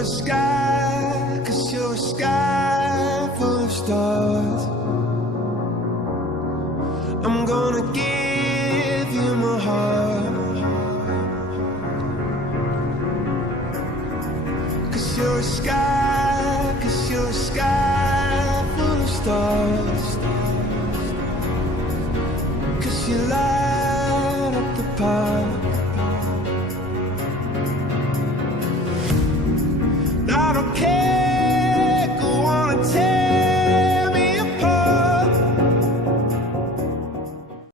you're a sky, 'cause you're a sky full of stars. I'm gonna give you my heart, 'cause you're a sky, 'cause you're a sky full of stars. 'Cause you light up the path.